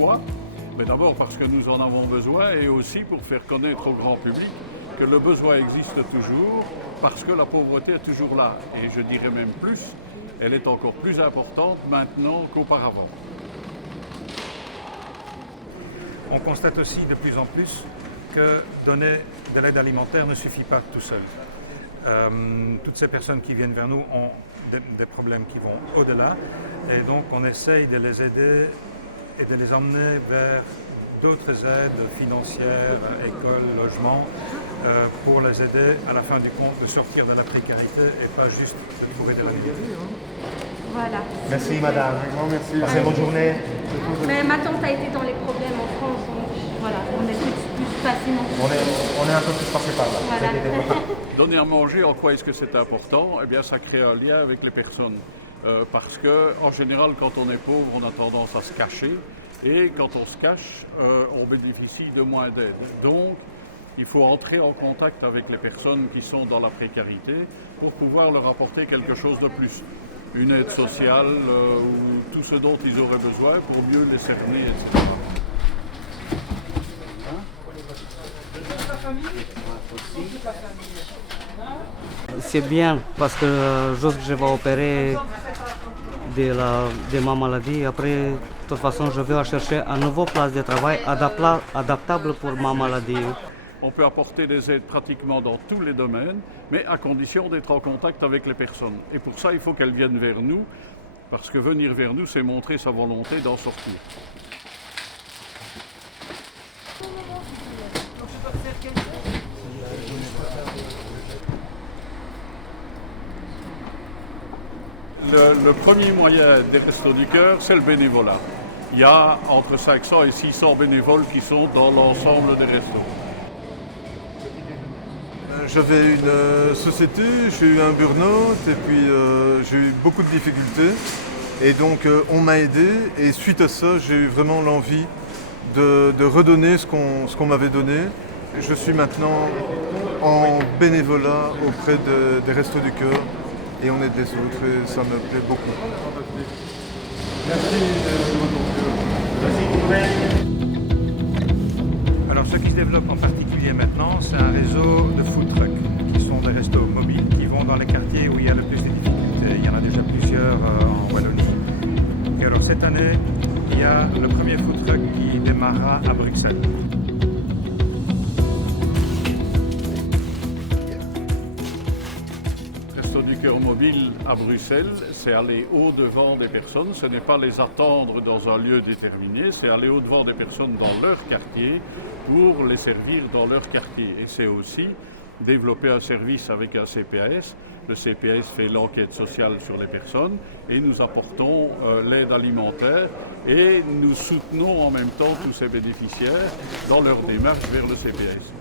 Pourquoi? Mais d'abord parce que nous en avons besoin et aussi pour faire connaître au grand public que le besoin existe toujours parce que la pauvreté est toujours là. Et je dirais même plus, elle est encore plus importante maintenant qu'auparavant. On constate aussi de plus en plus que donner de l'aide alimentaire ne suffit pas tout seul. Toutes ces personnes qui viennent vers nous ont des problèmes qui vont au-delà et donc on essaye de les aider et de les emmener vers d'autres aides financières, écoles, logements, pour les aider à la fin du compte de sortir de la précarité et pas juste de trouver de la vie. Voilà. Merci madame. Merci. Passez une bonne journée. Mais ma tante a été dans les problèmes en France, donc voilà, on est plus facilement. On est un peu plus passé par là. Voilà. Donner à manger, en quoi est-ce que c'est important? Eh bien, ça crée un lien avec les personnes. Parce que, en général, quand on est pauvre, on a tendance à se cacher. Et quand on se cache, on bénéficie de moins d'aide. Donc, il faut entrer en contact avec les personnes qui sont dans la précarité pour pouvoir leur apporter quelque chose de plus. Une aide sociale ou tout ce dont ils auraient besoin pour mieux les cerner, etc. C'est bien parce que je vais opérer de ma maladie. Après, de toute façon, je vais chercher un nouveau place de travail adaptable pour ma maladie. On peut apporter des aides pratiquement dans tous les domaines, mais à condition d'être en contact avec les personnes. Et pour ça, il faut qu'elles viennent vers nous, parce que venir vers nous, c'est montrer sa volonté d'en sortir. Le premier moyen des Restos du Cœur, c'est le bénévolat. Il y a entre 500 et 600 bénévoles qui sont dans l'ensemble des restos. J'avais une société, j'ai eu un burn-out et puis j'ai eu beaucoup de difficultés. Et donc on m'a aidé et suite à ça, j'ai eu vraiment l'envie de redonner ce qu'on m'avait donné. Et je suis maintenant en bénévolat auprès des Restos du Cœur et on aide les autres et ça me plaît beaucoup. Alors ce qui se développe en particulier maintenant, c'est un réseau de food trucks, qui sont des restos mobiles, qui vont dans les quartiers où il y a le plus de difficultés. Il y en a déjà plusieurs en Wallonie. Et alors cette année, il y a le premier food truck qui démarrera à Bruxelles. Restos du Cœur mobile à Bruxelles, c'est aller au-devant des personnes, ce n'est pas les attendre dans un lieu déterminé, c'est aller au-devant des personnes dans leur quartier pour les servir dans leur quartier. Et c'est aussi développer un service avec un CPAS. Le CPAS fait l'enquête sociale sur les personnes et nous apportons l'aide alimentaire et nous soutenons en même temps tous ces bénéficiaires dans leur démarche vers le CPAS.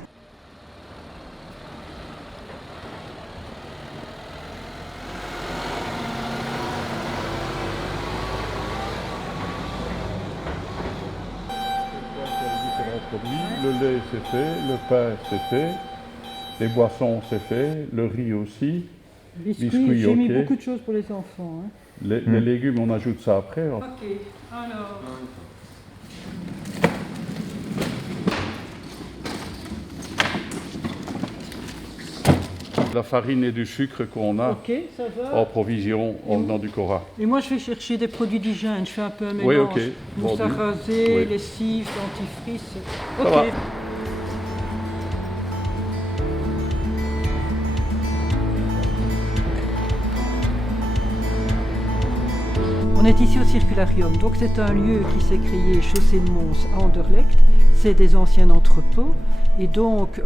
Le lait c'est fait, le pain c'est fait, les boissons c'est fait, le riz aussi. Biscuits, j'ai mis beaucoup de choses pour les enfants. Hein. Les légumes, on ajoute ça après. Ok, alors... La farine et du sucre qu'on a ça va. en provision en venant du Cora. Et moi, je vais chercher des produits d'hygiène. Je fais un peu un mélange. Oui, ok. Mousse à raser, Oui. lessive, dentifrice. Ça Ok. va. On est ici au Circularium, donc c'est un lieu qui s'est créé chaussée de Mons à Anderlecht. C'est des anciens entrepôts et donc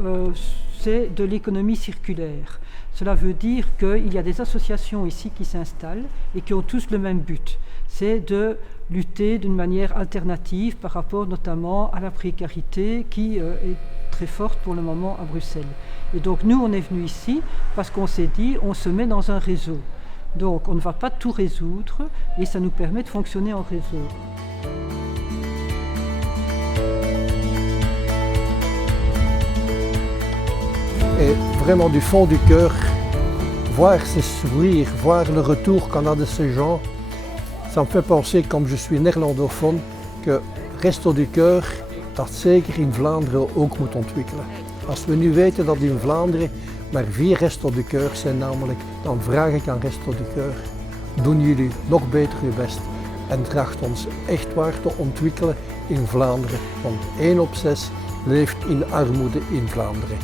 c'est de l'économie circulaire. Cela veut dire qu'il y a des associations ici qui s'installent et qui ont tous le même but. C'est de lutter d'une manière alternative par rapport notamment à la précarité qui est très forte pour le moment à Bruxelles. Et donc nous, on est venus ici parce qu'on s'est dit, on se met dans un réseau. Donc on ne va pas tout résoudre et ça nous permet de fonctionner en réseau. Et vraiment du fond du cœur, voir ces sourires, voir le retour qu'on a de ces gens, ça me fait penser, comme je suis néerlandophone, que Resto du Cœur dat zeker in Vlaanderen ook moet ontwikkelen. Als we nu weten dat in Vlaanderen maar 4 Resto du Cœur zijn namelijk, dan vraag ik aan Resto du Cœur, doen jullie nog beter uw best en tracht ons echt waar te ontwikkelen in Vlaanderen. Want 1 op 6 leeft in armoede in Vlaanderen.